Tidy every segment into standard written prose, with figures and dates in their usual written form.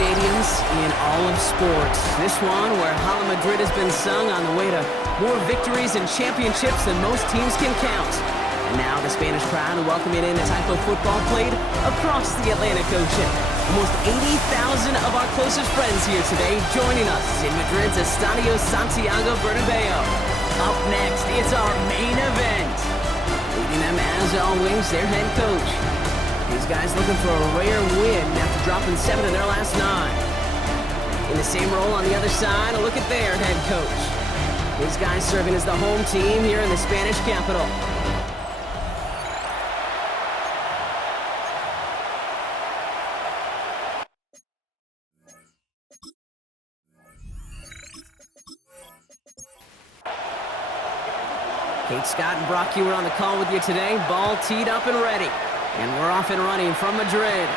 stadiums in all of sports. This one where Hala Madrid has been sung on the way to more victories and championships than most teams can count. And now the Spanish crowd are welcoming in the type of football played across the Atlantic Ocean. Almost 80,000 of our closest friends here today joining us in Madrid's Estadio Santiago Bernabeu. Up next, it's our main event. Leading them as always, their head coach. These guys looking for a rare win after dropping 7 in their last 9. In the same role on the other side, a look at their head coach. These guys serving as the home team here in the Spanish capital. Kate Scott and Brock Ewer on the call with you today. Ball teed up and ready. And we're off and running from Madrid.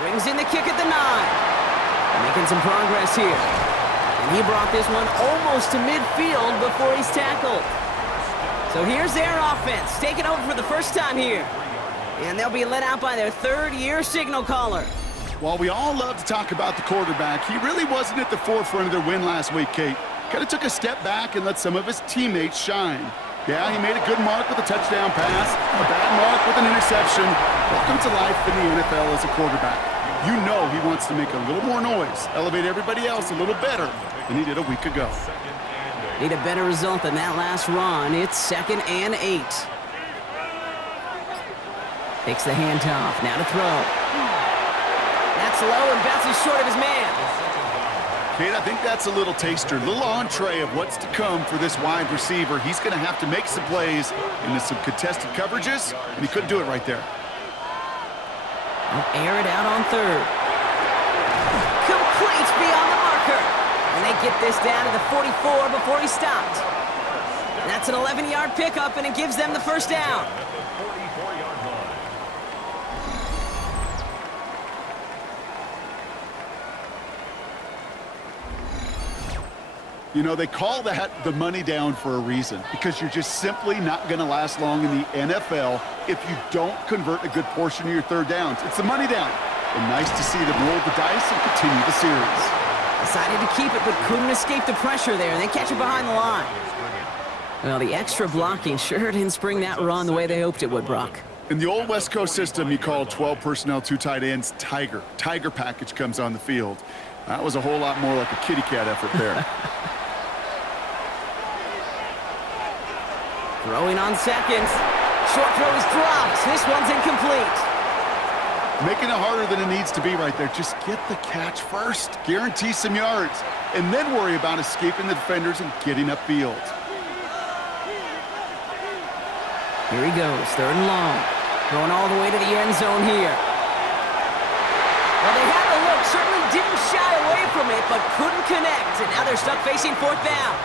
Brings in the kick at the 9. Making some progress here. And he brought this one almost to midfield before he's tackled. So here's their offense, taking over for the first time here. And they'll be led out by their third-year signal caller. While we all love to talk about the quarterback, he really wasn't at the forefront of their win last week, Kate. Kind of took a step back and let some of his teammates shine. Yeah, he made a good mark with a touchdown pass, a bad mark with an interception. Welcome to life in the NFL as a quarterback. You know he wants to make a little more noise, elevate everybody else a little better than he did a week ago. Need a better result than that last run. It's 2nd and 8. Takes the handoff, now to throw. That's low and bounces short of his man. Kate, I think that's a little taster, a little entree of what's to come for this wide receiver. He's going to have to make some plays into some contested coverages, and he couldn't do it right there. I'll air it out on 3rd. Complete beyond the marker. And they get this down to the 44 before he stopped. That's an 11-yard pickup, and it gives them the first down. You know, they call that the money down for a reason, because you're just simply not going to last long in the NFL if you don't convert a good portion of your third downs. It's the money down. And nice to see them roll the dice and continue the series. Decided to keep it, but couldn't escape the pressure there. They catch it behind the line. Well, the extra blocking sure didn't spring that run the way they hoped it would, Brock. In the old West Coast system, you call 12 personnel, 2 tight ends, Tiger. Tiger package comes on the field. That was a whole lot more like a kitty cat effort there. Throwing on 2nd. Short throw is dropped. This one's incomplete. Making it harder than it needs to be right there. Just get the catch first. Guarantee some yards. And then worry about escaping the defenders and getting upfield. Here he goes. 3rd and long. Going all the way to the end zone here. Well, they had the look. Certainly didn't shy away from it, but couldn't connect. And now they're stuck facing 4th down.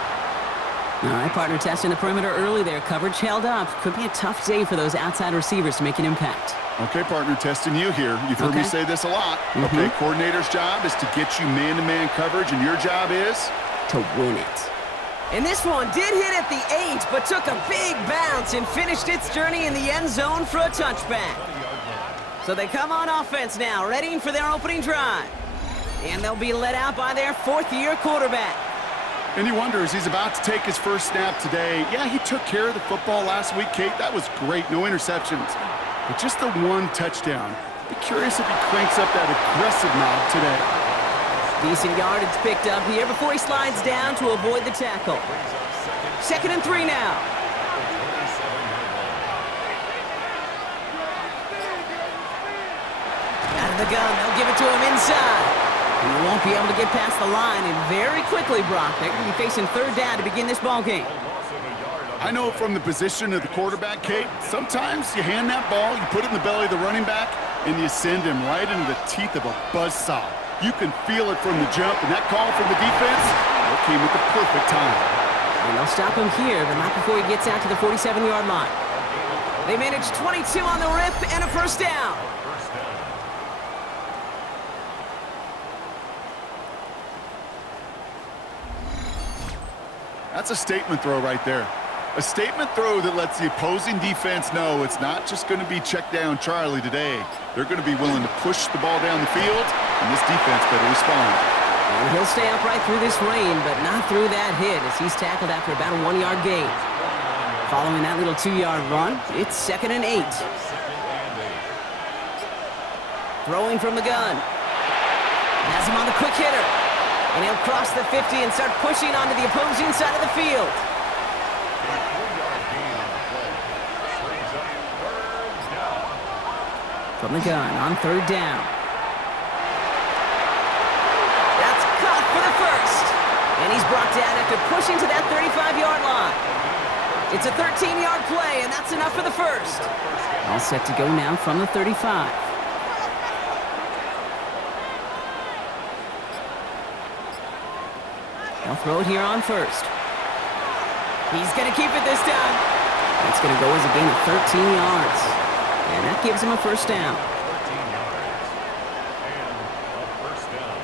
All right, partner, testing the perimeter early there. Coverage held up. Could be a tough day for those outside receivers to make an impact. Okay, partner, testing you here. You've heard me say this a lot. Okay, coordinator's job is to get you man-to-man coverage, and your job is? To win it. And this one did hit at the 8, but took a big bounce and finished its journey in the end zone for a touchback. So they come on offense now, readying for their opening drive. And they'll be led out by their 4th-year quarterback. And you wonder, as he's about to take his first snap today, yeah, he took care of the football last week, Kate. That was great. No interceptions. But just the 1 touchdown. Be curious if he cranks up that aggressive knob today. Decent yardage picked up here before he slides down to avoid the tackle. 2nd and 3 now. Out of the gun. They'll give it to him inside. He won't be able to get past the line, and very quickly, Brock, they're going to be facing 3rd down to begin this ball game. I know from the position of the quarterback, Kate, sometimes you hand that ball, you put it in the belly of the running back, and you send him right into the teeth of a buzzsaw. You can feel it from the jump, and that call from the defense, it came at the perfect time. And they'll stop him here, but not before he gets out to the 47-yard line. They managed 22 on the rip and a first down. That's a statement throw right there. A statement throw that lets the opposing defense know it's not just going to be check down Charlie today. They're going to be willing to push the ball down the field, and this defense better respond. And he'll stay upright through this rain, but not through that hit as he's tackled after about a 1-yard gain. Following that little 2-yard run, it's 2nd and 8. Throwing from the gun. Has him on the quick hitter. And he'll cross the 50 and start pushing onto the opposing side of the field. From the gun on 3rd down. That's caught for the first. And he's brought down after pushing to that 35-yard line. It's a 13-yard play, and that's enough for the first. All set to go now from the 35. They'll throw it here on 1st. He's going to keep it this time. It's going to go as a gain of 13 yards. And that gives him a 1st down. 13 yards and a 1st down.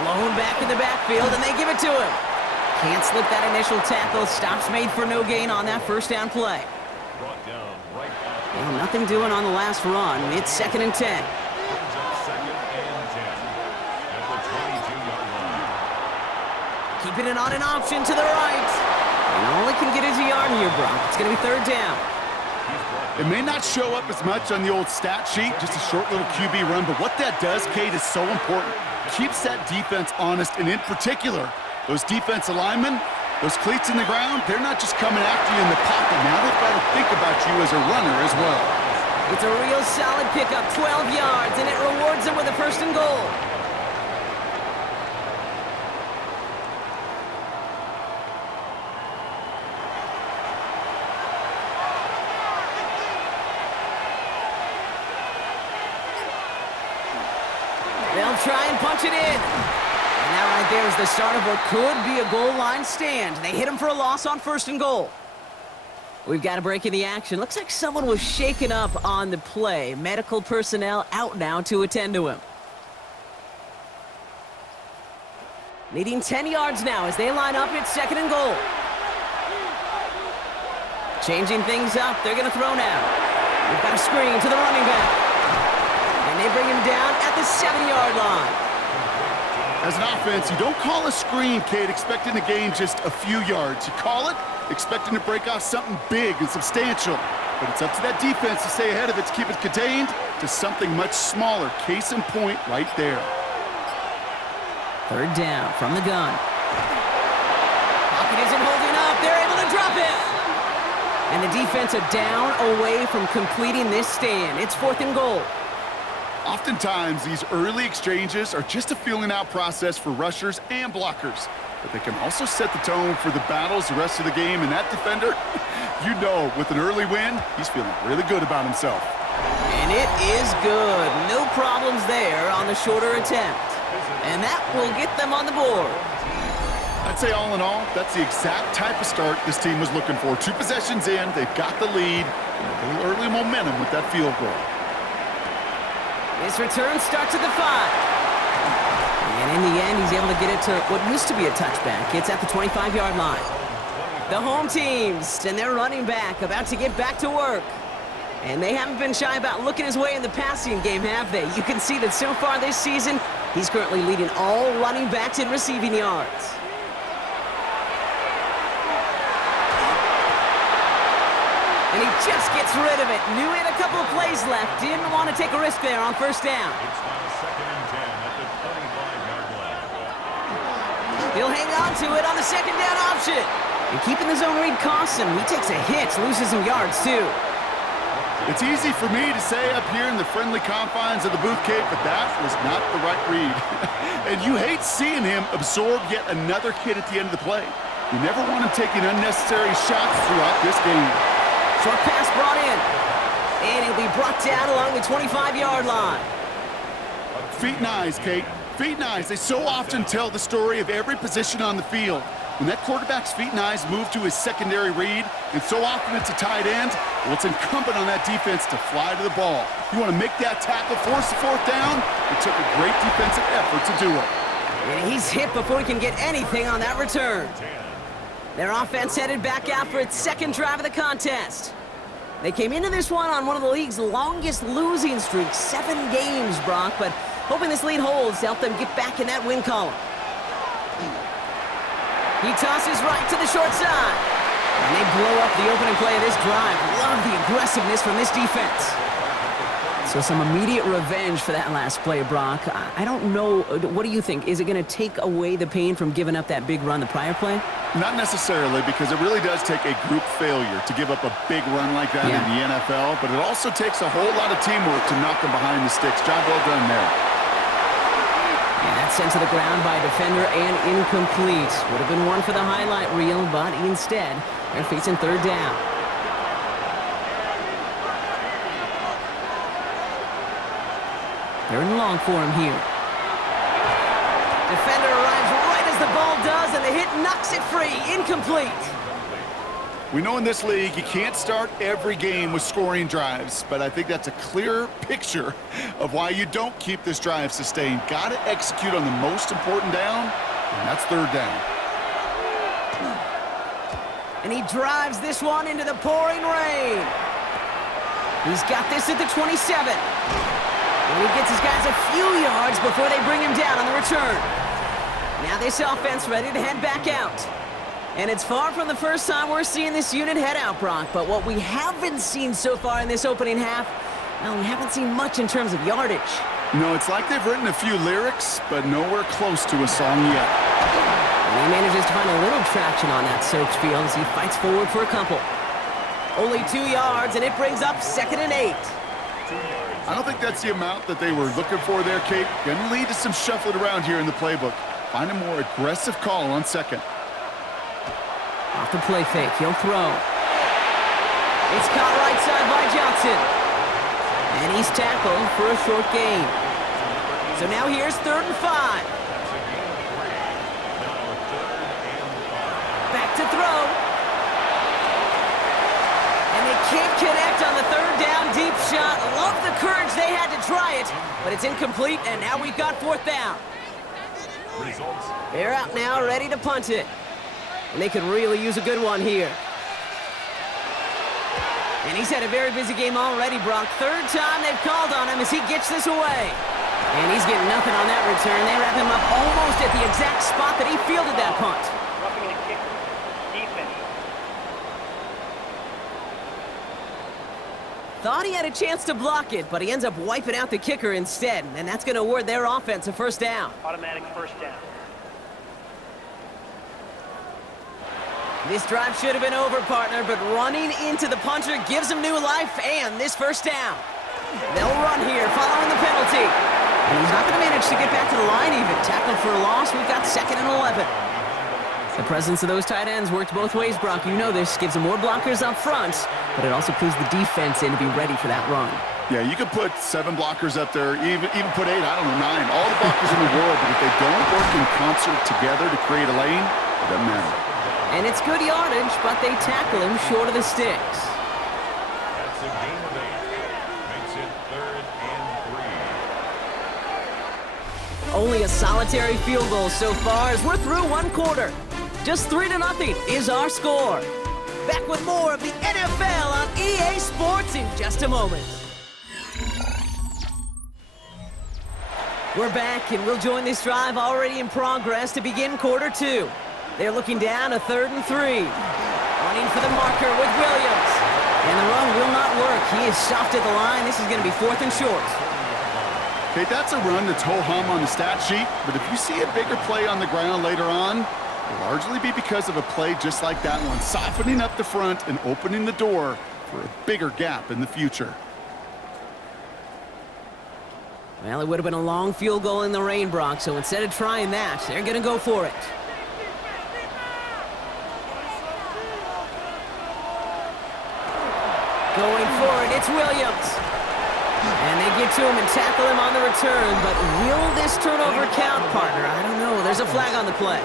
Blown back in the backfield, and they give it to him. Can't slip that initial tackle. Stops made for no gain on that 1st down play. Brought down right after. Well, nothing doing on the last run. It's 2nd and 10. Brings up 2nd and 10 at the 22-yard line. Keeping it on an option to the right. And all he can get is a yard here, Brock. It's going to be 3rd down. It may not show up as much on the old stat sheet, just a short little QB run, but what that does, Kate, is so important. Keeps that defense honest, and in particular, those defensive linemen, those cleats in the ground, they're not just coming after you in the pocket. Now they've got to think about you as a runner as well. It's a real solid pickup, 12 yards, and it rewards him with a 1st and goal. They'll try and punch it in. And that right there is the start of what could be a goal line stand. They hit him for a loss on 1st and goal. We've got a break in the action. Looks like someone was shaken up on the play. Medical personnel out now to attend to him. Needing 10 yards now as they line up. It's 2nd and goal. Changing things up. They're going to throw now. We've got a screen to the running back. And they bring him down at the 7-yard line. As an offense, you don't call a screen, Kate, expecting to gain just a few yards. You call it expecting to break off something big and substantial. But it's up to that defense to stay ahead of it, to keep it contained to something much smaller. Case in point right there. 3rd down from the gun. Pocket isn't holding up. They're able to drop it. And the defense are down away from completing this stand. It's 4th and goal. Oftentimes, these early exchanges are just a feeling-out process for rushers and blockers. But they can also set the tone for the battles the rest of the game. And that defender, you know, with an early win, he's feeling really good about himself. And it is good. No problems there on the shorter attempt. And that will get them on the board. I'd say all in all, that's the exact type of start this team was looking for. 2 possessions in, they've got the lead, and a little early momentum with that field goal. His return starts at the 5. And in the end, he's able to get it to what used to be a touchback. It's at the 25-yard line. The home teams and their running back about to get back to work. And they haven't been shy about looking his way in the passing game, have they? You can see that so far this season, he's currently leading all running backs in receiving yards. And he just gets rid of it. Knew he had a couple of plays left. Didn't want to take a risk there on 1st down. It's now 2nd and 10 at the 25-yard line. He'll hang on to it on the 2nd down option. And keeping the zone read costs him. He takes a hit, loses some yards too. It's easy for me to say up here in the friendly confines of the booth, Kate, but that was not the right read. And you hate seeing him absorb yet another hit at the end of the play. You never want him taking unnecessary shots throughout this game. Short pass brought in. And he'll be brought down along the 25-yard line. Feet and eyes, Kate. Feet and eyes. They so often tell the story of every position on the field. When that quarterback's feet and eyes move to his secondary read, and so often it's a tight end, well, it's incumbent on that defense to fly to the ball. You want to make that tackle, force the fourth down? It took a great defensive effort to do it. And he's hit before he can get anything on that return. Their offense headed back out for its second drive of the contest. They came into this one on one of the league's longest losing streaks, 7 games, Brock, but hoping this lead holds to help them get back in that win column. He tosses right to the short side. And they blow up the opening play of this drive. Love the aggressiveness from this defense. So some immediate revenge for that last play, Brock. I don't know, what do you think? Is it going to take away the pain from giving up that big run the prior play? Not necessarily, because it really does take a group failure to give up a big run like that in the NFL, but it also takes a whole lot of teamwork to knock them behind the sticks. Job well done there. And that's sent to the ground by a defender and incomplete. Would have been one for the highlight reel, but instead, they're facing third down. Third and long for him here. Defender arrives right as the ball does, and the hit knocks it free. Incomplete. We know in this league you can't start every game with scoring drives, but I think that's a clear picture of why you don't keep this drive sustained. Got to execute on the most important down, and that's third down. And he drives this one into the pouring rain. He's got this at the 27. And he gets his guys a few yards before they bring him down on the return. Now this offense ready to head back out. And it's far from the first time we're seeing this unit head out, Brock. But what we haven't seen so far in this opening half, well, we haven't seen much in terms of yardage. No, it's like they've written a few lyrics, but nowhere close to a song yet. And he manages to find a little traction on that soaked field as he fights forward for a couple. Only 2 yards, and it brings up 2nd and 8. I don't think that's the amount that they were looking for there, Kate. Going to lead to some shuffling around here in the playbook. Find a more aggressive call on second. Off the play fake, he'll throw. It's caught right side by Johnson. And he's tackled for a short gain. So now here's 3rd and 5. Back to throw. And they can't connect on the 3rd down deep shot. Love the courage they had to try it, but it's incomplete, and now we've got 4th down. They're out now, ready to punt it. And they could really use a good one here. And he's had a very busy game already, Brock. 3rd time they've called on him as he gets this away. And he's getting nothing on that return. They wrap him up almost at the exact spot that he fielded that punt. Roughing the kicker. Defense. Thought he had a chance to block it, but he ends up wiping out the kicker instead. And that's going to award their offense a 1st down. Automatic 1st down. This drive should have been over, partner, but running into the punter gives him new life and this 1st down. They'll run here following the penalty. And he's not going to manage to get back to the line even. Tackled for a loss. We've got 2nd and 11. The presence of those tight ends worked both ways, Brock. You know this. Gives them more blockers up front, but it also clues the defense in to be ready for that run. Yeah, you could put 7 blockers up there, even put 8, I don't know, 9. All the blockers in the world, but if they don't work in concert together to create a lane, it doesn't matter. And it's good yardage, but they tackle him short of the sticks. That's a gain of 8. Makes it 3rd and 3. Only a solitary field goal so far as we're through 1 quarter. Just 3-0 is our score. Back with more of the NFL on EA Sports in just a moment. We're back, and we'll join this drive already in progress to begin quarter 2. They're looking down a 3rd and 3. Running for the marker with Williams. And the run will not work. He is soft at the line. This is going to be 4th and short. Okay, that's a run that's ho-hum on the stat sheet, but if you see a bigger play on the ground later on, it'll largely be because of a play just like that one, softening up the front and opening the door for a bigger gap in the future. Well, it would have been a long field goal in the rain, Brock, so instead of trying that, they're going to go for it. Going for it, it's Williams. And they get to him and tackle him on the return, but will this turnover count, partner? I don't know. There's a flag on the play.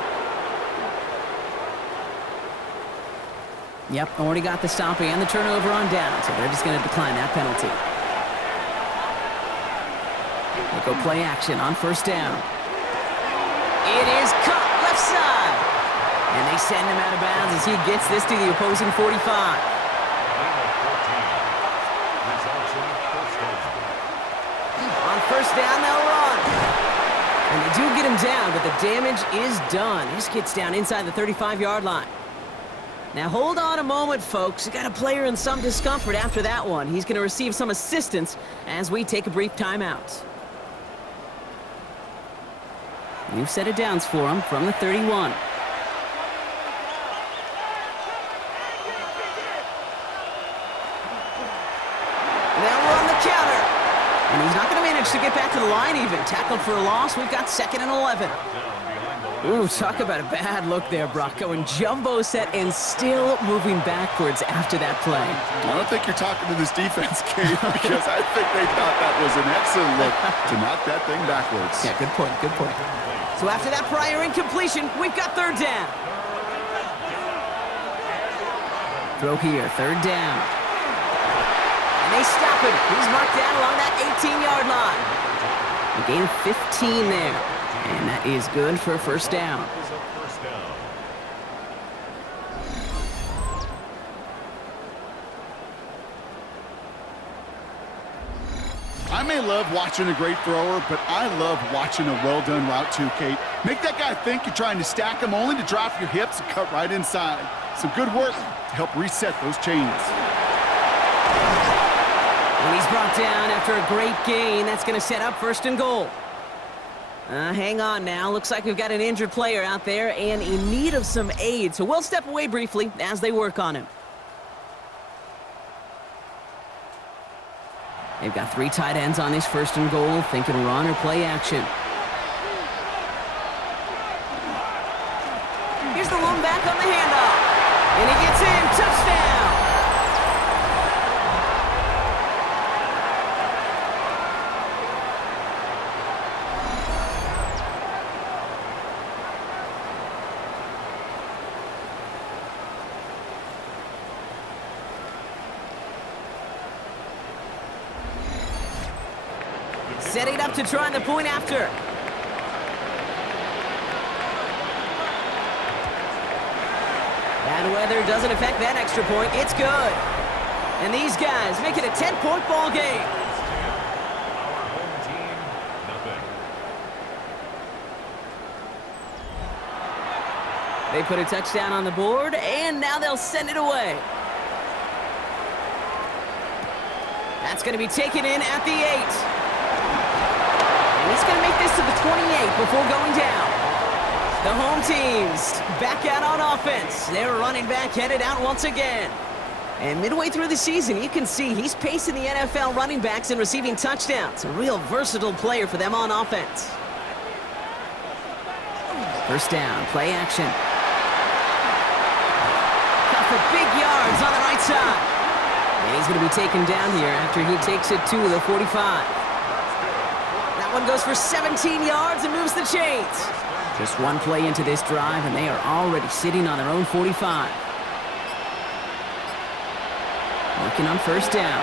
Yep, already got the stop and the turnover on down, so they're just going to decline that penalty. They go play action on first down. It is caught left side. And they send him out of bounds as he gets this to the opposing 45. On first down, they'll run. And they do get him down, but the damage is done. He just gets down inside the 35-yard line. Now hold on a moment, folks. We got a player in some discomfort after that one. He's going to receive some assistance as we take a brief timeout. We've set it downs for him from the 31. Now we're on the counter. And he's not going to manage to get back to the line even. Tackled for a loss. We've got 2nd and 11. Ooh, talk about a bad look there, Brock. Going jumbo set and still moving backwards after that play. I don't think you're talking to this defense, Kate, because I think they thought that was an excellent look to knock that thing backwards. Yeah, good point, good point. So after that prior incompletion, we've got 3rd down. Throw here, 3rd down. And they stop him. He's marked down along that 18-yard line. A gain of 15 there. And that is good for a first down. I may love watching a great thrower, but I love watching a well-done route too, Kate. Make that guy think you're trying to stack him only to drop your hips and cut right inside. Some good work to help reset those chains. And he's brought down after a great gain. That's going to set up 1st and goal. Hang on now. Looks like we've got an injured player out there and in need of some aid. So we'll step away briefly as they work on him. They've got 3 tight ends on this 1st and goal. Thinking run or play action. Here's the lone back on the handoff. And he gets in. Touchdown! Setting up to try the point after. Bad weather doesn't affect that extra point. It's good. And these guys make it a 10-point ball game. Our home team, nothing. They put a touchdown on the board, and now they'll send it away. That's going to be taken in at the 8. And he's going to make this to the 28 before going down. The home team's back out on offense. Their running back headed out once again. And midway through the season, you can see he's pacing the NFL running backs and receiving touchdowns. A real versatile player for them on offense. First down, play action. Got for big yards on the right side. And he's going to be taken down here after he takes it to the 45. That one goes for 17 yards and moves the chains. Just one play into this drive, and they are already sitting on their own 45. Working on first down.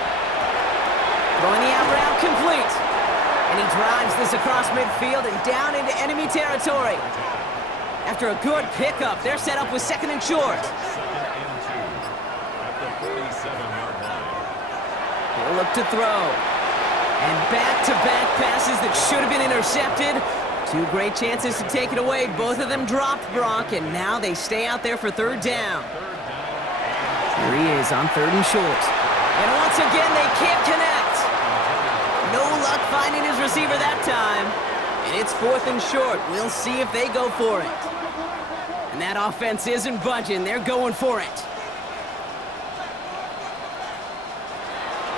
Throwing the out route complete. And he drives this across midfield and down into enemy territory. After a good pickup, they're set up with 2nd and short. 2nd and 2 at the 47-yard line. He'll look to throw. And back-to-back passes that should have been intercepted. 2 great chances to take it away. Both of them dropped, Brock, and now they stay out there for 3rd down. Here he is on 3rd and short. And once again, they can't connect. No luck finding his receiver that time. And it's 4th and short. We'll see if they go for it. And that offense isn't budging. They're going for it.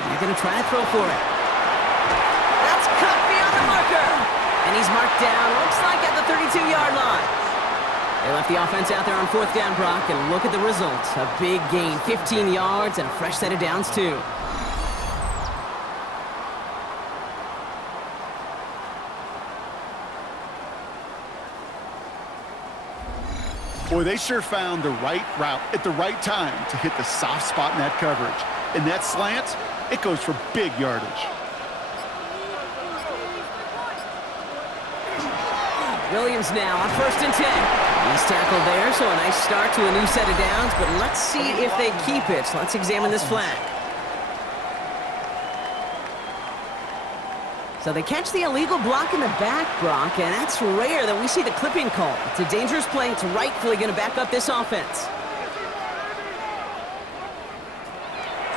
And they're going to try to throw for it. That's cut beyond the marker. And he's marked down, looks like at the 32-yard line. They left the offense out there on 4th down, Brock, and look at the results. A big gain, 15 yards, and a fresh set of downs, too. Boy, they sure found the right route at the right time to hit the soft spot in that coverage. And that slant, it goes for big yardage. Williams now on 1st and 10. He's tackled there, so a nice start to a new set of downs, but let's see if they keep it. So let's examine this flag. So they catch the illegal block in the back, Brock, and that's rare that we see the clipping call. It's a dangerous play. It's rightfully going to back up this offense.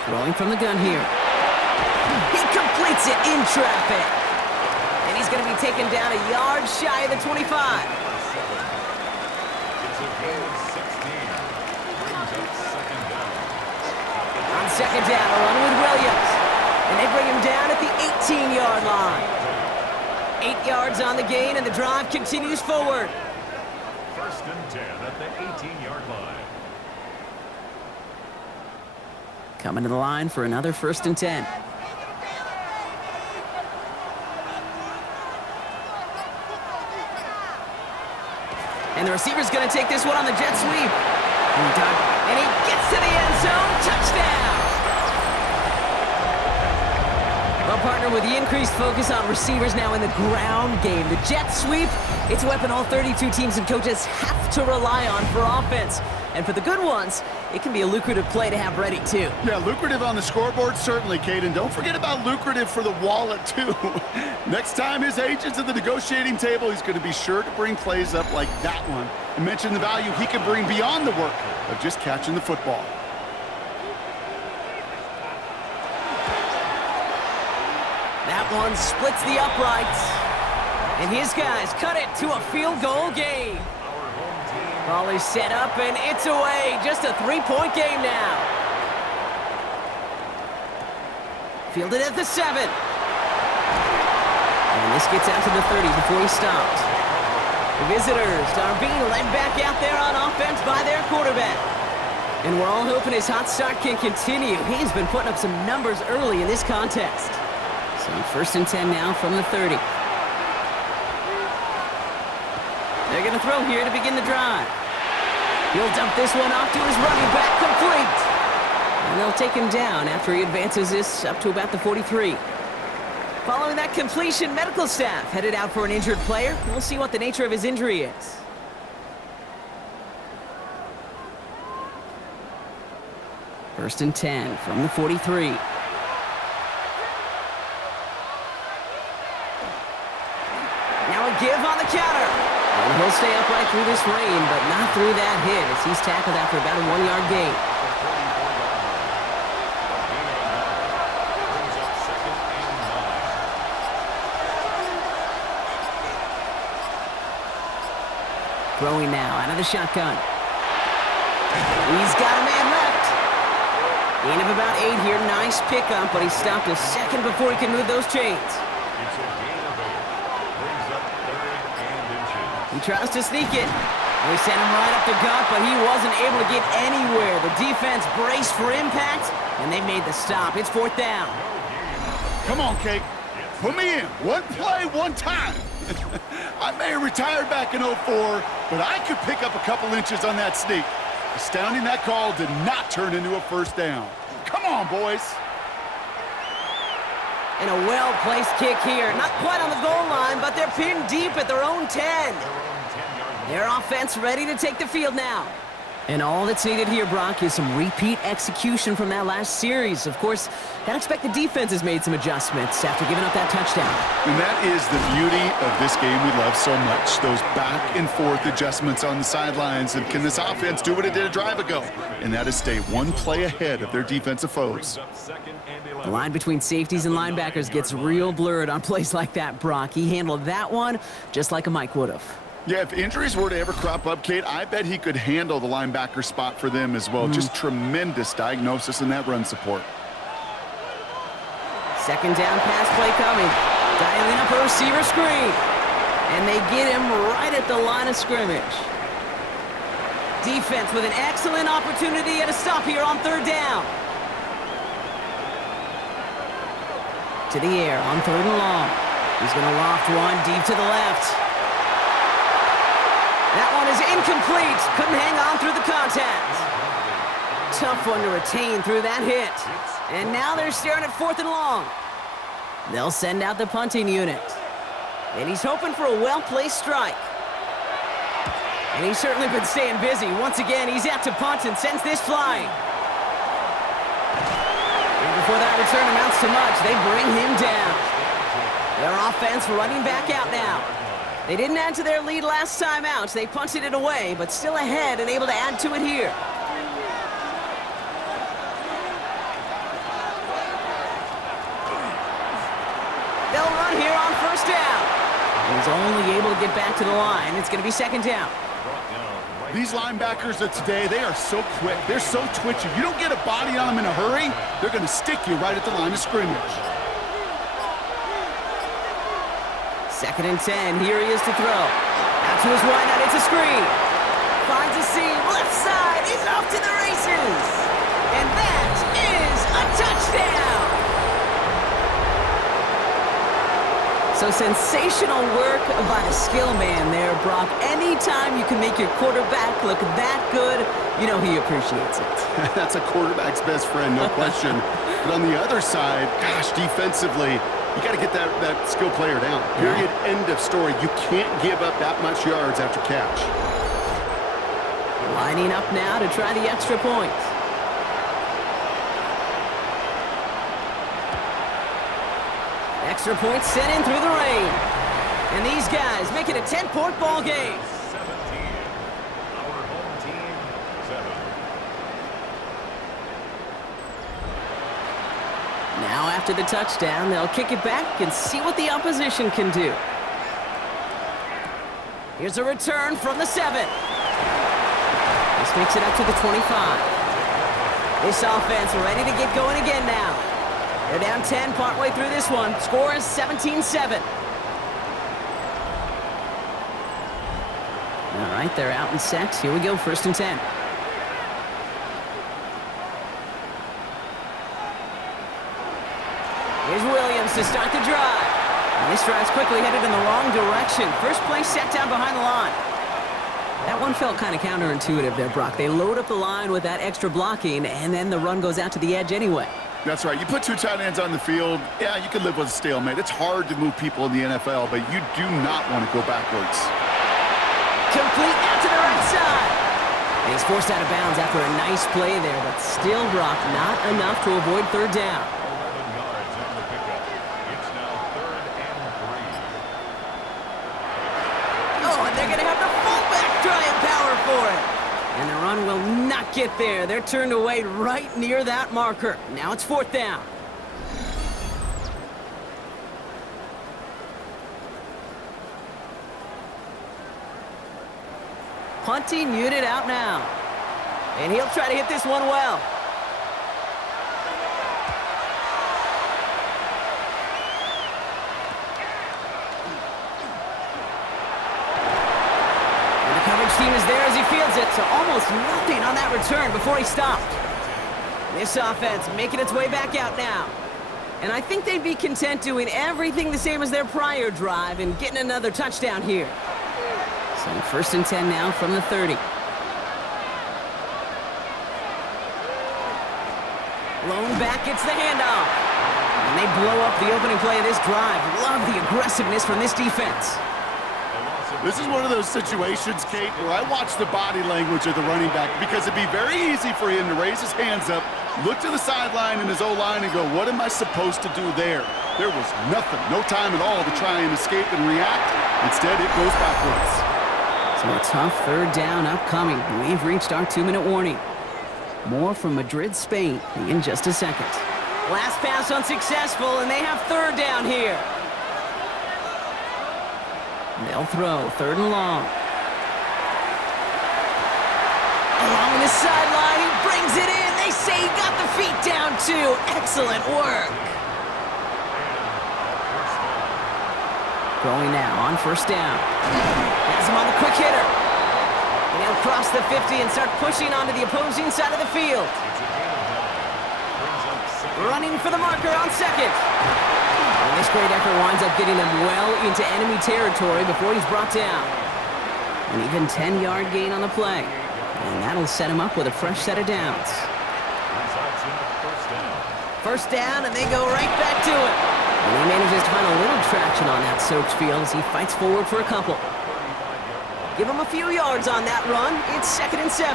Throwing from the gun here. He completes it in traffic. And he's going to be taken down a yard shy of the 25. It's a gain of 16. Brings up second down. On second down, a run with Williams. And they bring him down at the 18-yard line. 8 yards on the gain, and the drive continues forward. 1st and 10 at the 18-yard line. Coming to the line for another 1st and 10. And the receiver's going to take this one on the jet sweep. And he gets to the end zone. Touchdown! Well, partner, with the increased focus on receivers now in the ground game, the jet sweep, it's a weapon all 32 teams and coaches have to rely on for offense. And for the good ones, it can be a lucrative play to have ready, too. Yeah, lucrative on the scoreboard, certainly, Kate. And don't forget about lucrative for the wallet, too. Next time his agent's at the negotiating table, he's going to be sure to bring plays up like that one and mention the value he can bring beyond the work of just catching the football. That one splits the uprights. And his guys cut it to a field goal game. Ball is set up, and it's away. Just a 3-point game now. Fielded at the 7. And this gets out to the 30 before he stops. The visitors are being led back out there on offense by their quarterback. And we're all hoping his hot start can continue. He's been putting up some numbers early in this contest. So 1st and 10 now from the 30. They're going to throw here to begin the drive. He'll dump this one off to his running back, complete. And they'll take him down after he advances this up to about the 43. Following that completion, medical staff headed out for an injured player. We'll see what the nature of his injury is. First and 10 from the 43. Now a give on the counter. And he'll stay upright through this rain, but not through that hit as he's tackled after about a 1-yard gain. Throwing now out of the shotgun. He's got a man left. Gain of about 8 here. Nice pickup, but he stopped a second before he can move those chains. It's a gain of 8. Brings up 3rd and inches. He tries to sneak it. They sent him right up the gut, but he wasn't able to get anywhere. The defense braced for impact, and they made the stop. It's 4th down. Come on, Kate. Put me in. One play, one time. I may have retired back in 04, but I could pick up a couple inches on that sneak. Astounding that call did not turn into a 1st down. Come on, boys. And a well-placed kick here. Not quite on the goal line, but they're pinned deep at their own 10. Their offense ready to take the field now. And all that's needed here, Brock, is some repeat execution from that last series. Of course, I expect the defense has made some adjustments after giving up that touchdown. And that is the beauty of this game we love so much. Those back-and-forth adjustments on the sidelines. And can this offense do what it did a drive ago? And that is stay one play ahead of their defensive foes. The line between safeties and linebackers gets real blurred on plays like that, Brock. He handled that one just like a Mike would have. Yeah, if injuries were to ever crop up, Kate, I bet he could handle the linebacker spot for them as well. Just tremendous diagnosis in that run support. Second down pass play coming. Dialing up a receiver screen. And they get him right at the line of scrimmage. Defense with an excellent opportunity and a stop here on 3rd down. To the air on 3rd and long. He's going to loft one deep to the left. That one is incomplete. Couldn't hang on through the contact. Tough one to retain through that hit. And now they're staring at 4th and long. They'll send out the punting unit. And he's hoping for a well-placed strike. And he's certainly been staying busy. Once again, he's out to punt and sends this flying. And before that return amounts to much, they bring him down. Their offense running back out now. They didn't add to their lead last time out. They punted it away, but still ahead and able to add to it here. They'll run here on 1st down. He's only able to get back to the line. It's going to be 2nd down. These linebackers of today, they are so quick. They're so twitchy. You don't get a body on them in a hurry, they're going to stick you right at the line of scrimmage. 2nd and 10. Here he is to throw. Out to his wideout. It's a screen. Finds a seam. Left side. He's off to the races. And that is a touchdown. So sensational work by the skill man there, Brock. Anytime you can make your quarterback look that good, you know he appreciates it. That's a quarterback's best friend, no question. But on the other side, gosh, defensively, you got to get that skill player down. Period. End of story. You can't give up that much yards after catch. Lining up now to try the extra point. Extra point sent in through the rain. And these guys make it a 10-point ball game. 17. Our home team, 7. Now after the touchdown, they'll kick it back and see what the opposition can do. Here's a return from the 7. This makes it up to the 25. This offense ready to get going again now. They're down 10 partway through this one. Score is 17-7. All right, they're out in sets. Here we go, 1st and 10. Here's Williams to start the drive. And this drive's quickly headed in the wrong direction. First play set down behind the line. That one felt kind of counterintuitive there, Brock. They load up the line with that extra blocking, and then the run goes out to the edge anyway. That's right. You put 2 tight ends on the field, yeah, you can live with a stalemate. It's hard to move people in the NFL, but you do not want to go backwards. Complete out to the right side. And he's forced out of bounds after a nice play there, but still, Brock, not enough to avoid 3rd down. 11 yards on the pickup. It's now 3rd and 3. Oh, and they're going to have the fullback trying power for it. And the run will not get there. They're turned away right near that marker. Now it's 4th down. Punting unit out now. And he'll try to hit this one well. Team is there as he fields it, so almost nothing on that return before he stopped. This offense making its way back out now. And I think they'd be content doing everything the same as their prior drive and getting another touchdown here. So 1st and 10 now from the 30. Lone back gets the handoff. And they blow up the opening play of this drive. Love the aggressiveness from this defense. This is one of those situations, Kate, where I watch the body language of the running back because it'd be very easy for him to raise his hands up, look to the sideline in his O-line and go, what am I supposed to do there? There was nothing, no time at all to try and escape and react. Instead, it goes backwards. So a tough 3rd down upcoming. We've reached our 2-minute warning. More from Madrid, Spain in just a second. Last pass unsuccessful, and they have 3rd down here. They'll throw 3rd and long. Along the sideline, he brings it in. They say he got the feet down too. Excellent work. Going now on 1st down. Has him on the quick hitter. And he'll cross the 50 and start pushing onto the opposing side of the field. Running for the marker on 2nd. And this great effort winds up getting them well into enemy territory before he's brought down. An even 10-yard gain on the play. And that'll set him up with a fresh set of downs. Results in a first down. First down, and they go right back to it. And he manages to find a little traction on that soaked field as he fights forward for a couple. Give him a few yards on that run. It's 2nd and 7.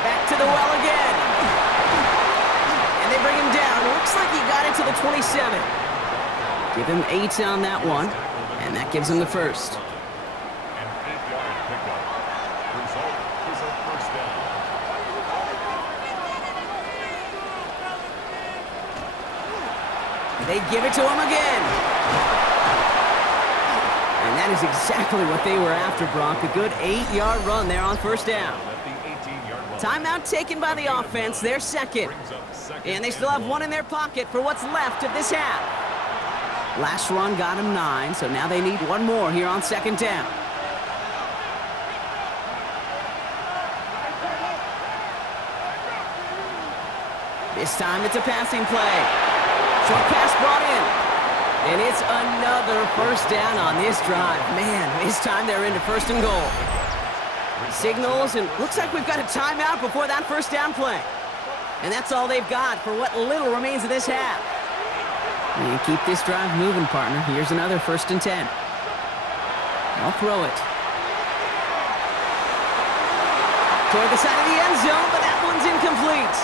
Back to the well again. And they bring him down. Looks like he got it to the 27. Give him 8 on that one, and that gives him the first. An 8-yard pickup. Result is a first down. They give it to him again. And that is exactly what they were after, Brock. A good 8-yard run there on first down. At the 18-yard line. Timeout taken by the offense. They're second. Brings up second And they still have one in their pocket for what's left of this half. Last run got him 9, so now they need one more here on 2nd down. This time it's a passing play. Short pass brought in. And it's another first down on this drive. Man, this time they're into 1st and goal. Signals, and looks like we've got a timeout before that first down play. And that's all they've got for what little remains of this half. And keep this drive moving, partner. Here's another 1st and 10. I'll throw it. Toward the side of the end zone, but that one's incomplete.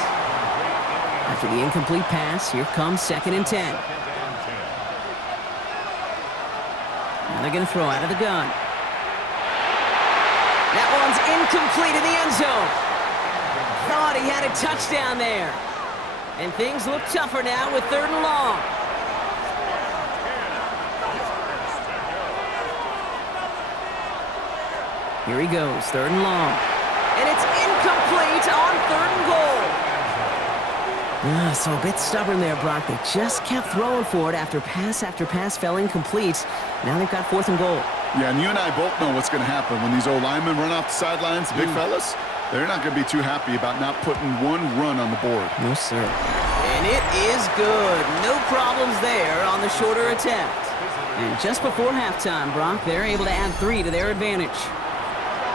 After the incomplete pass, here comes 2nd and 10. Now they're going to throw out of the gun. That one's incomplete in the end zone. Thought he had a touchdown there. And things look tougher now with 3rd and long. Here he goes, 3rd and long. And it's incomplete on 3rd and goal. So a bit stubborn there, Brock. They just kept throwing for it after pass fell incomplete. Now they've got 4th and goal. Yeah, and you and I both know what's going to happen when these old linemen run off the sidelines, big fellas. They're not going to be too happy about not putting one run on the board. No, sir. And it is good. No problems there on the shorter attempt. And just before halftime, Brock, they're able to add 3 to their advantage.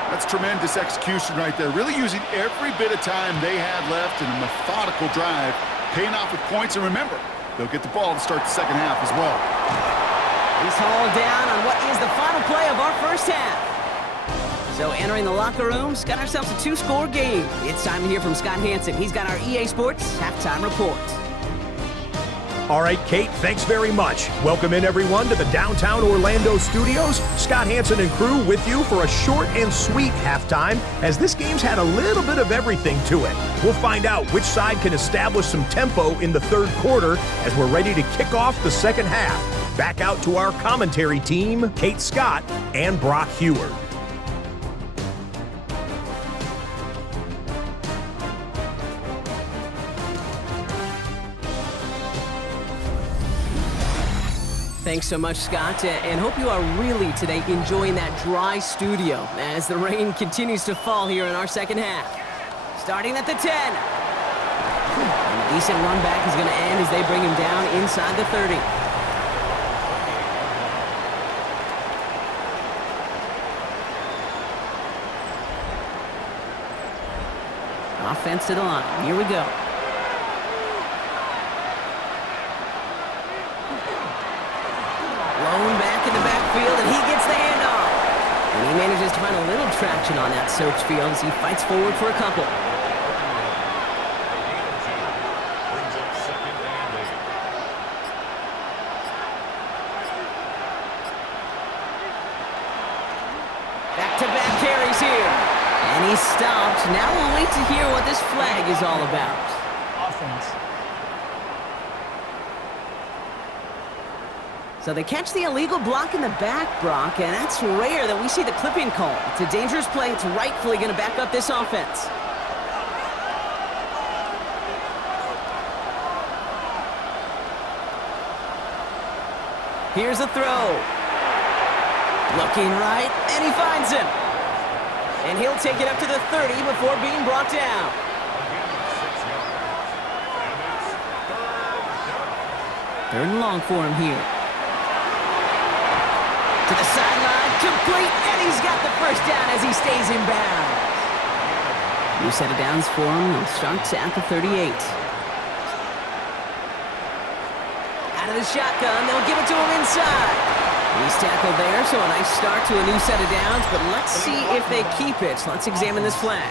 That's tremendous execution right there. Really using every bit of time they had left in a methodical drive, paying off with points. And remember, they'll get the ball to start the second half as well. He's hauled down on what is the final play of our first half. So entering the locker room, got ourselves a 2-score game. It's time to hear from Scott Hansen. He's got our EA Sports halftime report. All right, Kate, thanks very much. Welcome in, everyone, to the downtown Orlando studios. Scott Hansen and crew with you for a short and sweet halftime, as this game's had a little bit of everything to it. We'll find out which side can establish some tempo in the 3rd quarter as we're ready to kick off the second half. Back out to our commentary team, Kate Scott and Brock Heward. Thanks so much, Scott, and hope you are really today enjoying that dry studio as the rain continues to fall here in our second half. Starting at the 10. And a decent run back is going to end as they bring him down inside the 30. Offense to the line. Here we go. Blown back in the backfield, and he gets the handoff. And he manages to find a little traction on that soaked field as he fights forward for a couple. Brings up 2nd and 8. Back-to-back carries here. And he's stopped. Now we'll wait to hear what this flag is all about. Offense. So they catch the illegal block in the back, Brock, and that's rare that we see the clipping call. It's a dangerous play. It's rightfully going to back up this offense. Here's a throw. Looking right, and he finds him. And he'll take it up to the 30 before being brought down. Again, 6 yards. And it's 3rd down. 3rd and long for him here. To the sideline, complete, and he's got the first down as he stays in bounds. New set of downs for him. He'll start at the 38. Out of the shotgun, they'll give it to him inside. He's tackled there, so a nice start to a new set of downs, but let's see if they keep it. Let's examine this flag.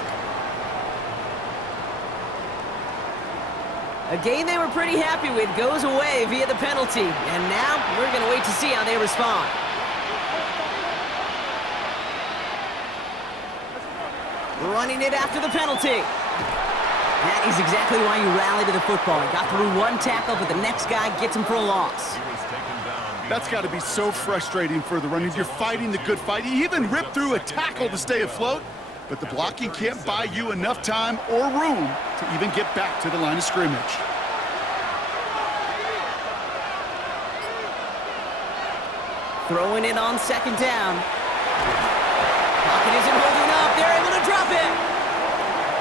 A game they were pretty happy with goes away via the penalty, and now we're going to wait to see how they respond. Running it after the penalty. That is exactly why you rally to the football. He got through one tackle, but the next guy gets him for a loss. That's got to be so frustrating for the running. You're fighting the good fight. You even rip through a tackle to stay afloat, but the blocking can't buy you enough time or room to even get back to the line of scrimmage. Throwing it on second down. Pocket isn't holding up. They're able to drop it.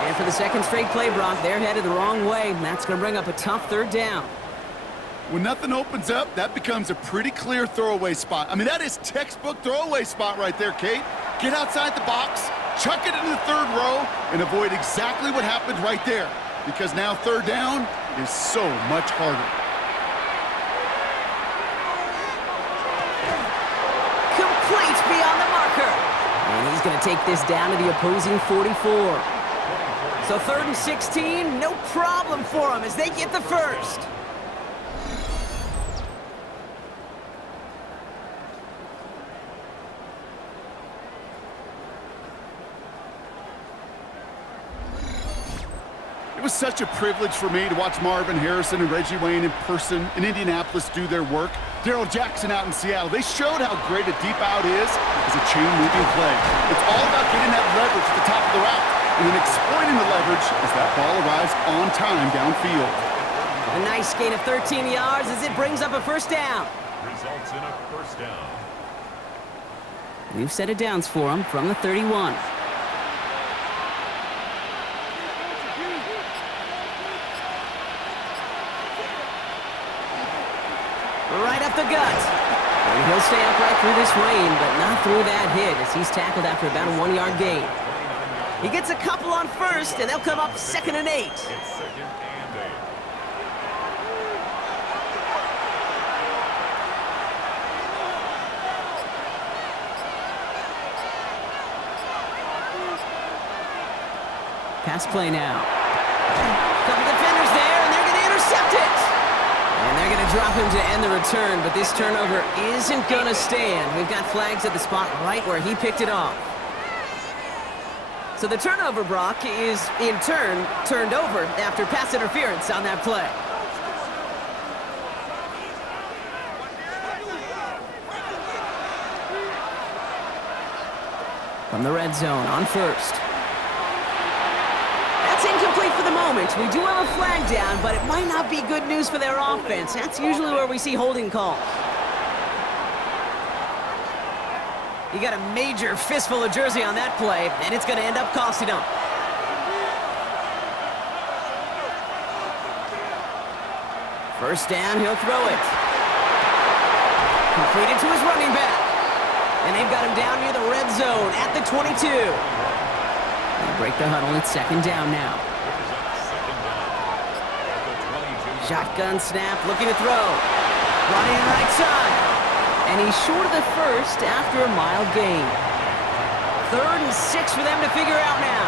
And for the second straight play, Brock, they're headed the wrong way. And that's going to bring up a tough third down. When nothing opens up, that becomes a pretty clear throwaway spot. I mean, that is textbook throwaway spot right there, Kate. Get outside the box, chuck it into the third row, and avoid exactly what happened right there. Because now third down is so much harder. Complete beyond the marker. And he's going to take this down to the opposing 44. So 3rd and 16, no problem for them as they get the first. It was such a privilege for me to watch Marvin Harrison and Reggie Wayne in person in Indianapolis do their work. Darrell Jackson out in Seattle. They showed how great a deep out is as a chain-moving play. It's all about getting that leverage at the top of the route and then exploiting the leverage as that ball arrives on time downfield. A nice gain of 13 yards as it brings up a first down. Results in a first down. New set of downs for him from the 31. Right up the gut. And he'll stay upright through this rain, but not through that hit as he's tackled after about a 1-yard gain. He gets a couple on first, and they'll come up 2nd and 8. It's 2nd and 8. Pass play now. Couple defenders there, and they're going to intercept it. And they're going to drop him to end the return, but this turnover isn't going to stand. We've got flags at the spot right where he picked it off. So the turnover, Brock, is in turn turned over after pass interference on that play. From the red zone on first. That's incomplete for the moment. We do have a flag down, but it might not be good news for their offense. That's usually where we see holding calls. You got a major fistful of jersey on that play, and it's going to end up costing them. First down, he'll throw it. Completed to his running back. And they've got him down near the red zone at the 22. They break the huddle. It's 2nd down now. Shotgun snap, looking to throw. Running right side. And he's short of the first after a mild gain. 3rd and 6 for them to figure out now.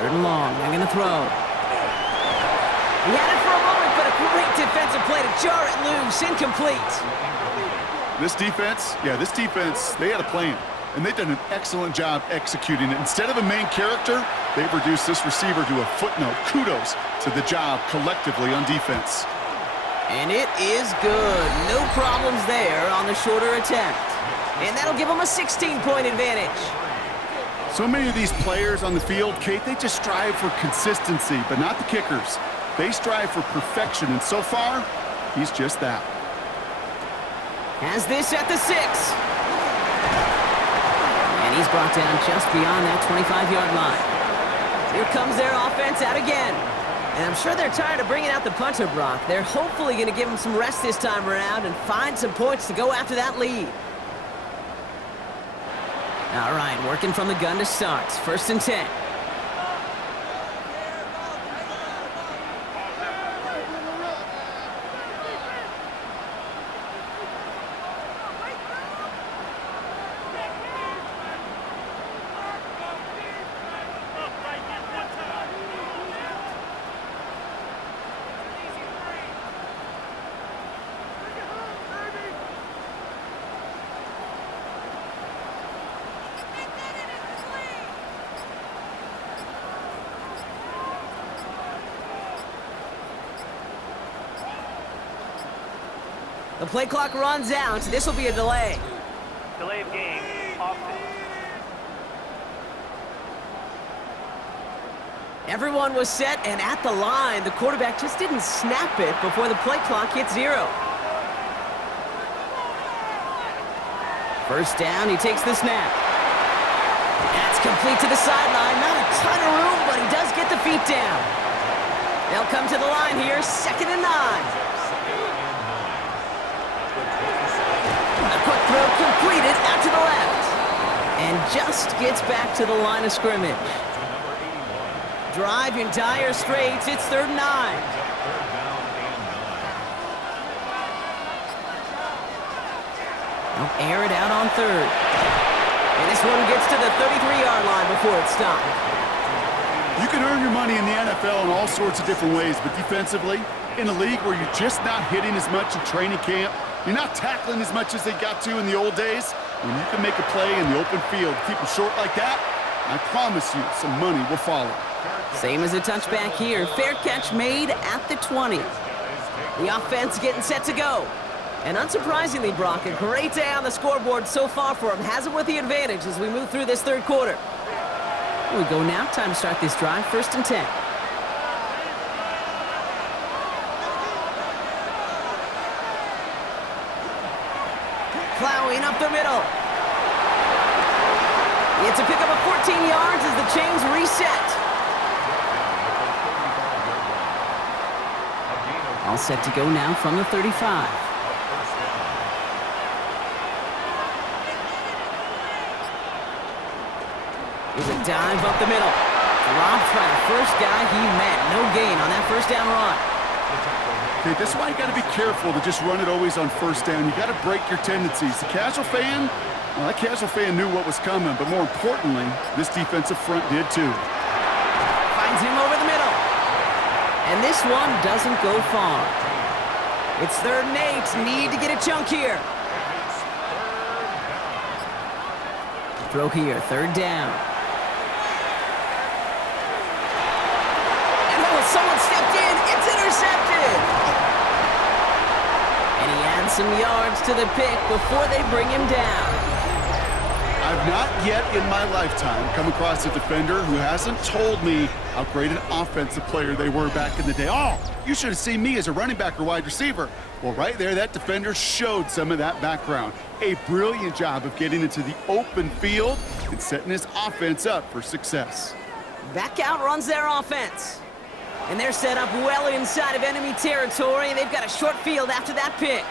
3rd and long. They're going to throw. He had it for a moment, but a great defensive play to jar it loose. Incomplete. This defense, they had a plan, and they've done an excellent job executing it. Instead of a main character, they've reduced this receiver to a footnote. Kudos to the job collectively on defense. And it is good. No problems there on the shorter attempt. And that'll give them a 16-point advantage. So many of these players on the field, Kate, they just strive for consistency, but not the kickers. They strive for perfection, and so far, he's just that. Has this at the 6. And he's brought down just beyond that 25-yard line. Here comes their offense out again. And I'm sure they're tired of bringing out the punter, Brock. They're hopefully going to give him some rest this time around and find some points to go after that lead. All right, working from the gun to start. 1st and 10. The play clock runs out. This will be a delay. Delay of game. Offense. Everyone was set and at the line. The quarterback just didn't snap it before the play clock hit 0. 1st down, he takes the snap. That's complete to the sideline. Not a ton of room, but he does get the feet down. They'll come to the line here, 2nd and 9. Quick throw completed out to the left. And just gets back to the line of scrimmage. Drive in dire straits. It's 3rd and 9. They'll air it out on 3rd. And this one gets to the 33-yard line before it's stopped. You can earn your money in the NFL in all sorts of different ways, but defensively, in a league where you're just not hitting as much in training camp, you're not tackling as much as they got to in the old days, when you can make a play in the open field, keep them short like that, I promise you some money will follow. Same as a touchback here. Fair catch made at the 20. The offense getting set to go. And unsurprisingly, Brock, a great day on the scoreboard so far for him. Has him with the advantage as we move through this 3rd quarter. Here we go now. Time to start this drive. 1st and 10. Plowing up the middle. It's a pickup of 14 yards as the chains reset. All set to go now from the 35. Here's a dive up the middle. Dropped by the first guy he met. No gain on that 1st down run. Okay, that's why you got to be careful to just run it always on 1st down. You got to break your tendencies. The casual fan, well, that casual fan knew what was coming, but more importantly, this defensive front did too. Finds him over the middle. And this one doesn't go far. It's 3rd and 8. Need to get a chunk here. Throw here, 3rd down. And oh, someone stepped in. It's intercepted. And he adds some yards to the pick before they bring him down. I've not yet in my lifetime come across a defender who hasn't told me how great an offensive player they were back in the day. Oh, you should have seen me as a running back or wide receiver. Well, right there, that defender showed some of that background. A brilliant job of getting into the open field and setting his offense up for success. Back out runs their offense. And they're set up well inside of enemy territory. They've got a short field after that pick.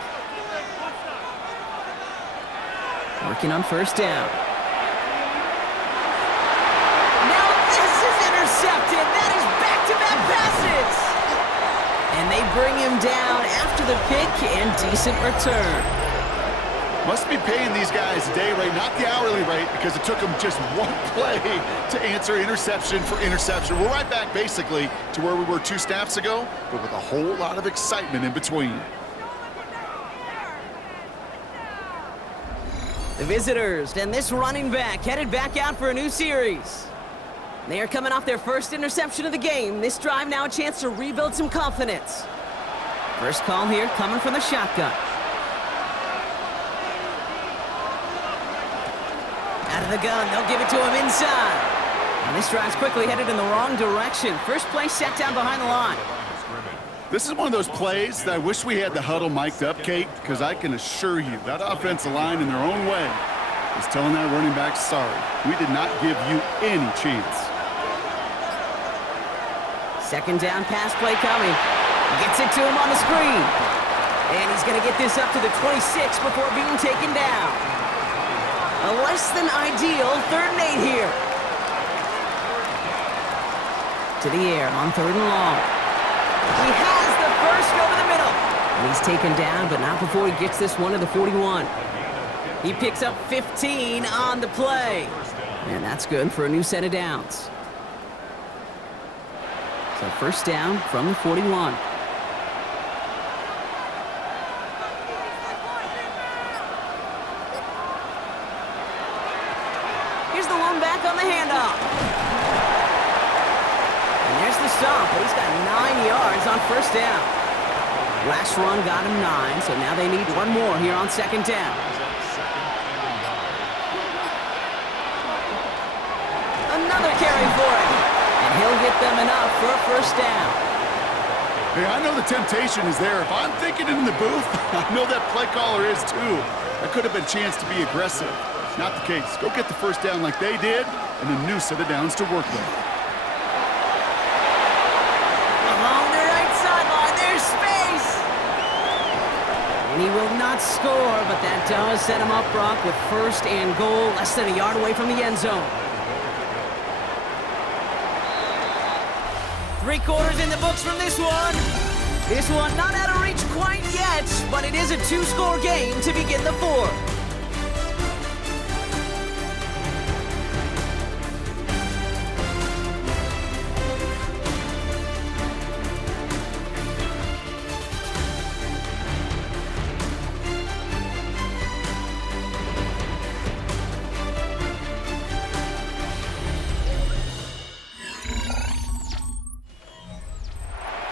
Working on 1st down. Now this is intercepted. That is back-to-back passes. And they bring him down after the pick and decent return. Must be paying these guys a day rate, not the hourly rate, because it took them just one play to answer interception for interception. We're right back basically to where we were 2 snaps ago, but with a whole lot of excitement in between. The visitors and this running back headed back out for a new series. They are coming off their 1st interception of the game. This drive now a chance to rebuild some confidence. First call here coming from the shotgun. Out of the gun, they'll give it to him inside. And this drive's quickly headed in the wrong direction. First play set down behind the line. This is one of those plays that I wish we had the huddle mic'd up, Kate, because I can assure you that offensive line in their own way is telling that running back, sorry, we did not give you any chance. Second down pass play coming. Gets it to him on the screen. And he's going to get this up to the 26 before being taken down. A less than ideal 3rd and 8 here. To the air on 3rd and long. He has the first over the middle. And he's taken down, but not before he gets this one to the 41. He picks up 15 on the play. And that's good for a new set of downs. So first down from the 41. Here's the one back on the handoff. And there's the stop, but he's got 9 yards on first down. Last run got him 9, so now they need one more here on second down. Another carry for him. And he'll get them enough for a first down. Hey, I know the temptation is there. If I'm thinking it in the booth, I know that play caller is too. That could have been a chance to be aggressive. Not the case. Go get the first down like they did, and a new set of downs to work with. Along the right sideline, there's space. And he will not score, but that does set him up, Brock, with first and goal, less than a yard away from the end zone. 3 quarters in the books from this one. This one not out of reach quite yet, but it is a 2-score game to begin the 4th.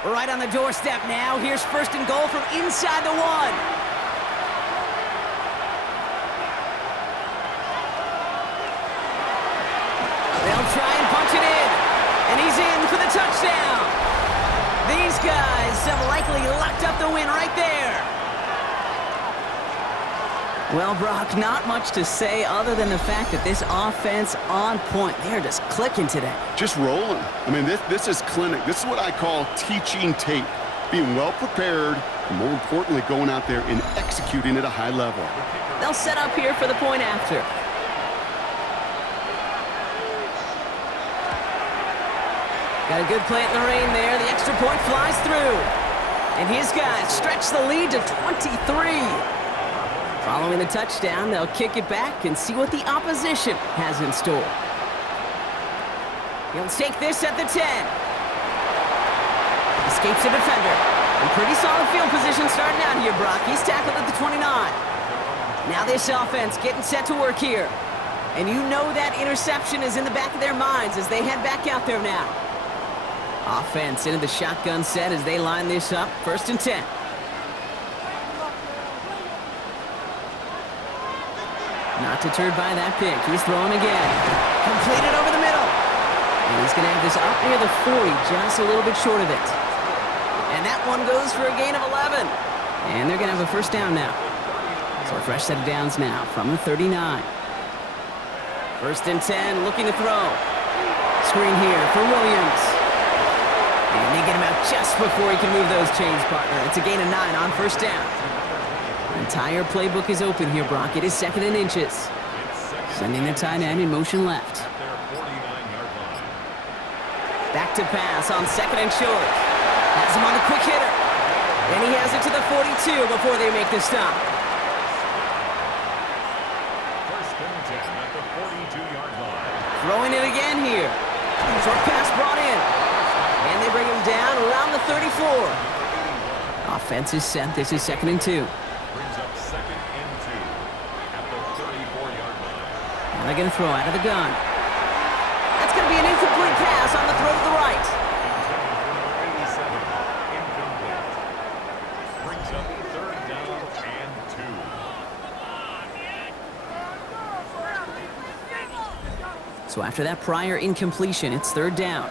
Right on the doorstep now. Here's first and goal from inside the 1. They'll try and punch it in. And he's in for the touchdown. These guys have likely locked up the win right there. Well, Brock, not much to say other than the fact that this offense on point. They're just clicking today. Just rolling. I mean, this is clinic. This is what I call teaching tape. Being well prepared, and more importantly, going out there and executing at a high level. They'll set up here for the point after. Got a good play in the rain there. The extra point flies through. And his guys stretch the lead to 23. Following the touchdown, they'll kick it back and see what the opposition has in store. He'll take this at the 10. Escapes a defender. And pretty solid field position starting out here, Brock. He's tackled at the 29. Now this offense getting set to work here. And you know that interception is in the back of their minds as they head back out there now. Offense into the shotgun set as they line this up. First and 10. Not deterred by that pick. He's throwing again. Completed over the middle. And he's going to have this up near the 40, just a little bit short of it. And that one goes for a gain of 11. And they're going to have a first down now. So a fresh set of downs now from the 39. First and 10, looking to throw. Screen here for Williams. And they get him out just before he can move those chains, partner. It's a gain of 9 on first down. The entire playbook is open here, Brock. It is 2nd and inches. Sending the tight end in motion left. Back to pass on 2nd and short. Has him on the quick hitter. And he has it to the 42 before they make the stop. First and 10 at the 42-yard line. Throwing it again here. Short pass brought in. And they bring him down around the 34. Offense is set. This is 2nd and 2. Brings up 2nd and 2 at the 34-yard line. Now they're going to throw out of the gun. That's going to be an incomplete pass on the throw to the right. Intended for number 87, incomplete. Brings up 3rd down and 2. So after that prior incompletion, it's 3rd down.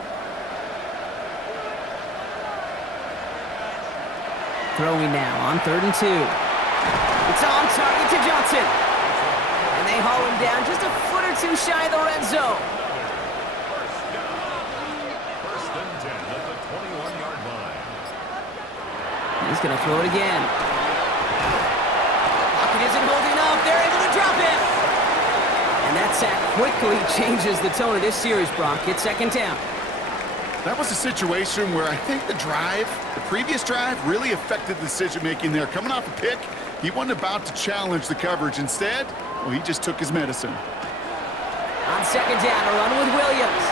Throwing now on 3rd and 2. It's on target to Johnson. And they haul him down just a foot or two shy of the red zone. First and 10 at the He's going to throw it again. Pocket isn't holding up. They're able to drop it. And that sack quickly changes the tone of this series, Brock. It's second down. That was a situation where I think the previous drive, really affected the decision-making there. Coming off a pick, he wasn't about to challenge the coverage. Instead, well, he just took his medicine. On second down, a run with Williams.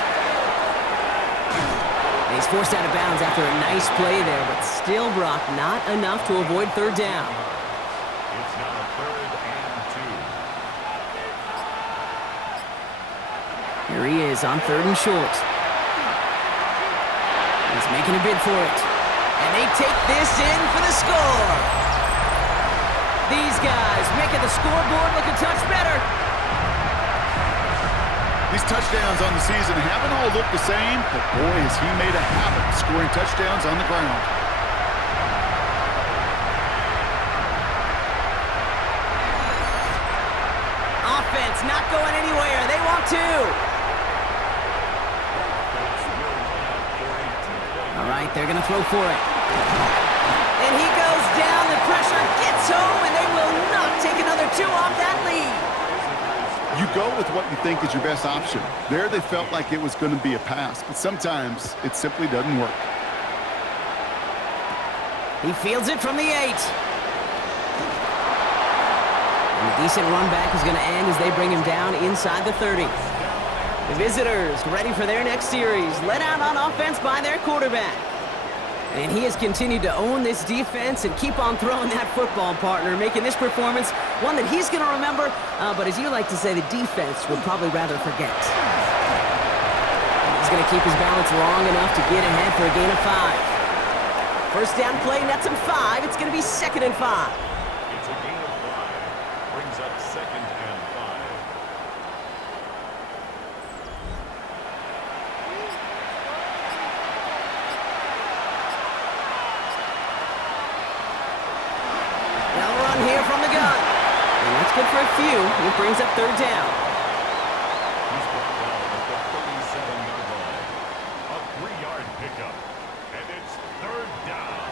And he's forced out of bounds after a nice play there, but still, Brock, not enough to avoid third down. It's now 3rd and 2. Here he is on 3rd and short. He's making a bid for it. And they take this in for the score. These guys making the scoreboard look a touch better. These touchdowns on the season haven't all looked the same, but boy, has he made a habit of scoring touchdowns on the ground. Offense not going anywhere. They want to. All right, they're going to throw for it. And he goes down. The pressure gets home, and they will not take another 2 off that lead. You go with what you think is your best option. There they felt like it was going to be a pass, but sometimes it simply doesn't work. He fields it from the 8. And a decent run back is going to end as they bring him down inside the 30. The visitors ready for their next series, led out on offense by their quarterback. And he has continued to own this defense and keep on throwing that football, partner, making this performance one that he's going to remember, but as you like to say, the defense would probably rather forget. He's going to keep his balance long enough to get ahead for a gain of 5. First down play, nets him 5. It's going to be 2nd and 5. It's a gain of 5. Brings up 2nd and 5. They'll run here from the gun. And that's good for a few. It brings up 3rd down. He's brought down at the 37-yard line. A 3-yard pickup. And it's 3rd down.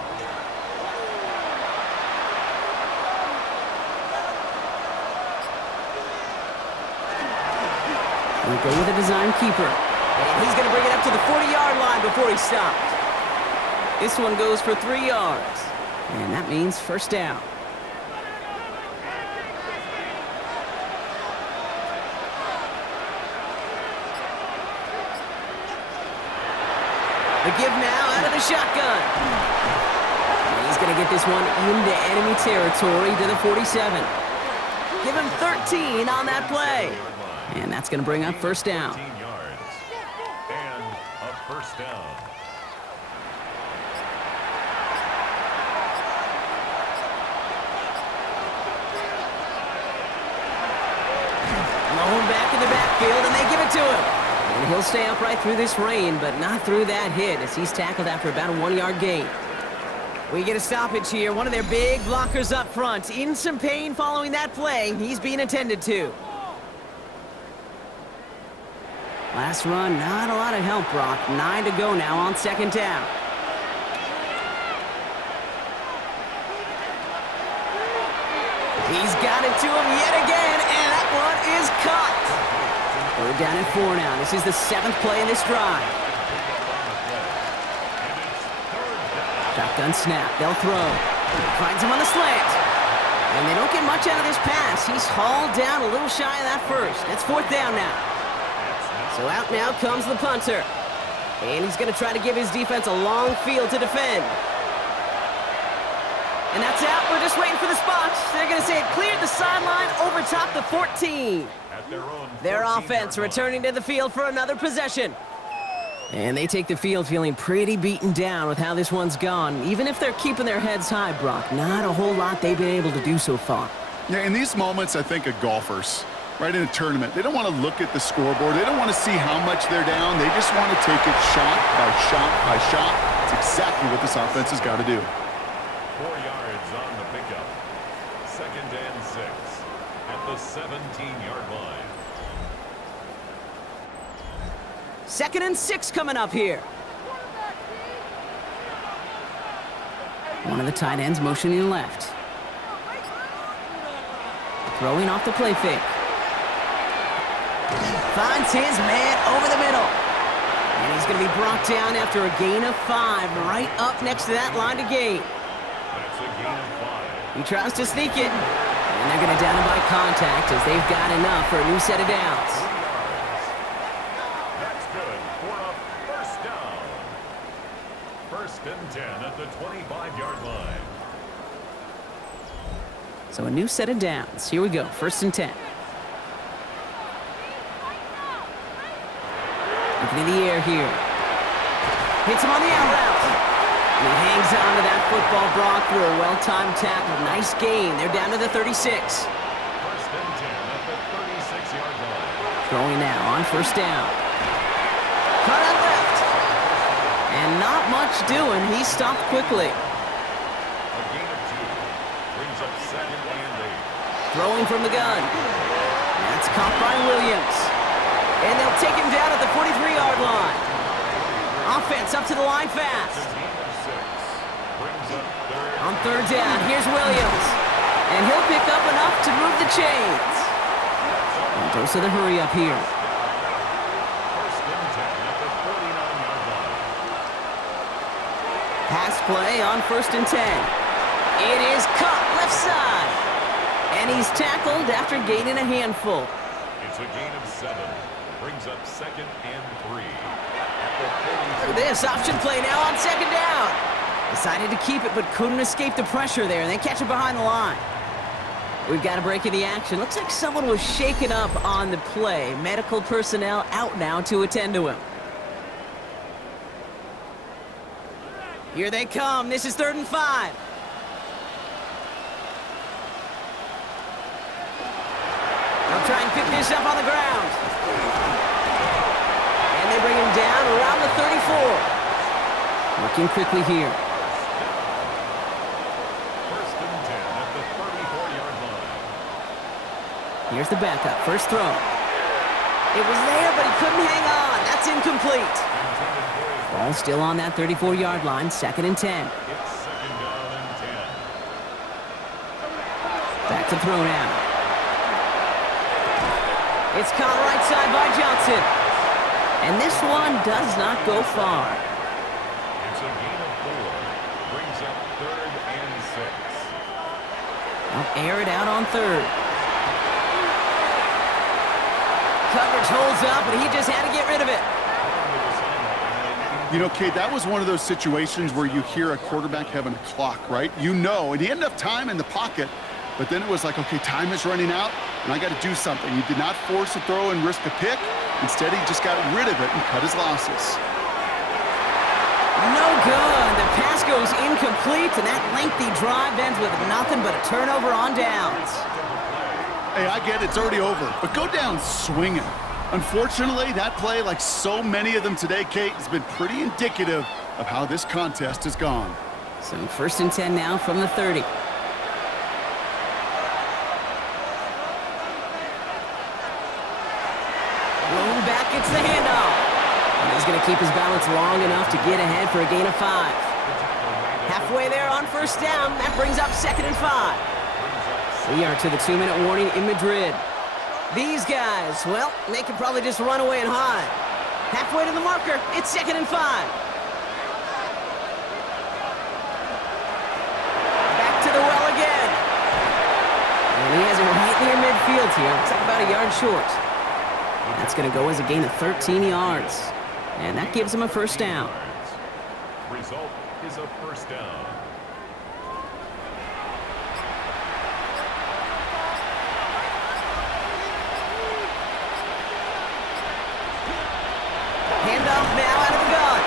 We'll go with a design keeper. And he's going to bring it up to the 40-yard line before he stopped. This one goes for 3 yards. And that means first down. The give now out of the shotgun. And he's going to get this one into enemy territory to the 47. Give him 13 on that play. And that's going to bring up first down. 13 yards. And a first down. Low back in the backfield, and they give it to him. And he'll stay upright through this rain, but not through that hit as he's tackled after about a 1-yard gain. We get a stoppage here. One of their big blockers up front. In some pain following that play. He's being attended to. Last run, not a lot of help, Brock. 9 to go now on 2nd down. He's got it to him yet again, and that one is caught. We're down at 4 now. This is the 7th play in this drive. Shotgun snap. They'll throw. Finds him on the slant. And they don't get much out of this pass. He's hauled down a little shy of that first. It's 4th down now. So out now comes the punter. And he's going to try to give his defense a long field to defend. And that's out. We're just waiting for the spot. They're going to say it cleared the sideline over top the 14. Their offense returning to the field for another possession. And they take the field feeling pretty beaten down with how this one's gone. Even if they're keeping their heads high, Brock, not a whole lot they've been able to do so far. Yeah, in these moments, I think of golfers, right, in a tournament. They don't want to look at the scoreboard. They don't want to see how much they're down. They just want to take it shot by shot by shot. It's exactly what this offense has got to do. 4 yards on the pickup. 2nd and 6 at the 17-yard line. 2nd and 6 coming up here. One of the tight ends motioning left. Throwing off the play fake. Finds his man over the middle. And he's going to be brought down after a gain of 5, right up next to that line to gain. That's a gain of 5. He tries to sneak it. And they're going to down him by contact as they've got enough for a new set of downs. That's good for a first down. First and 10 at the 25-yard line. So a new set of downs. Here we go, first and 10. Looking in the air here. Hits him on the out route. And he hangs on to that football, Brock, through a well-timed tackle. Nice gain. They're down to the 36. First and 10 at the 36-yard line. Throwing now on first down. Cut out left. And not much doing. He stopped quickly. A gain of 2 brings up second and 8. Throwing from the gun. That's caught by Williams. And they'll take him down at the 43-yard line. Offense up to the line fast. A gain of 6 brings up third. On third down, here's Williams. And he'll pick up enough to move the chains. And dose of the hurry up here. First and 10 at the 49-yard line. Pass play on first and 10. It is caught left side. And he's tackled after gaining a handful. It's a gain of 7. Brings up second and 3. Look at this option play now on second down. Decided to keep it, but couldn't escape the pressure there, and they catch it behind the line. We've got a break in the action. Looks like someone was shaken up on the play. Medical personnel out now to attend to him. Here they come. This is 3rd and 5. They'll try and pick this up on the ground. And they bring him down around the 34. Working quickly here. First and 10 at the 34-yard line. Here's the backup. First throw. It was there, but he couldn't hang on. That's incomplete. Ball still on that 34-yard line. 2nd and 10. It's second down and 10. Back to throw now. It's caught right side by Johnson. And this one does not go far. It's a gain of 4. Brings up 3rd and 6. I'll air it out on 3rd. Coverage holds up, but he just had to get rid of it. You know, Kate, that was one of those situations where you hear a quarterback having a clock, right? You know, and he had enough time in the pocket, but then it was like, okay, time is running out, and I got to do something. He did not force a throw and risk a pick. Instead, he just got rid of it and cut his losses. No good. The pass goes incomplete, and that lengthy drive ends with nothing but a turnover on downs. Hey, I get it, it's already over, but go down swinging. Unfortunately, that play, like so many of them today, Kate, has been pretty indicative of how this contest has gone. So 1st and 10 now from the 30. Rolling back, gets the handoff. And he's going to keep his balance long enough to get ahead for a gain of 5. Halfway there on first down. That brings up 2nd and 5. We are to the 2-minute warning in Madrid. These guys, well, they could probably just run away and hide. Halfway to the marker, it's 2nd and 5. Back to the well again. And he has it right near midfield here. Looks like about a yard short. That's going to go as a gain of 13 yards. And that gives him a first down. Result is a first down. Handoff now out of the gun.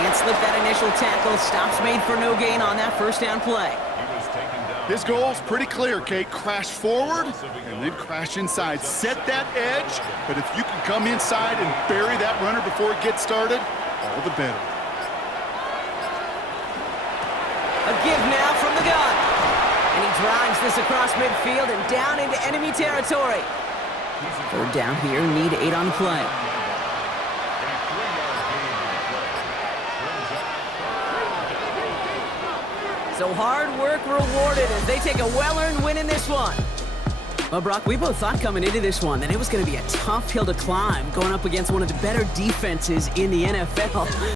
Can't slip that initial tackle. Stops made for no gain on that first down play. He was taken down. His goal's pretty clear, Kate. Crash forward and then crash inside. Set that edge, but if you can come inside and bury that runner before it gets started, all the better. A give now from the gun. And he drives this across midfield and down into enemy territory. 3rd down here, need 8 on the play. So hard work rewarded as they take a well-earned win in this one. Well, Brock, we both thought coming into this one that it was going to be a tough hill to climb going up against one of the better defenses in the NFL.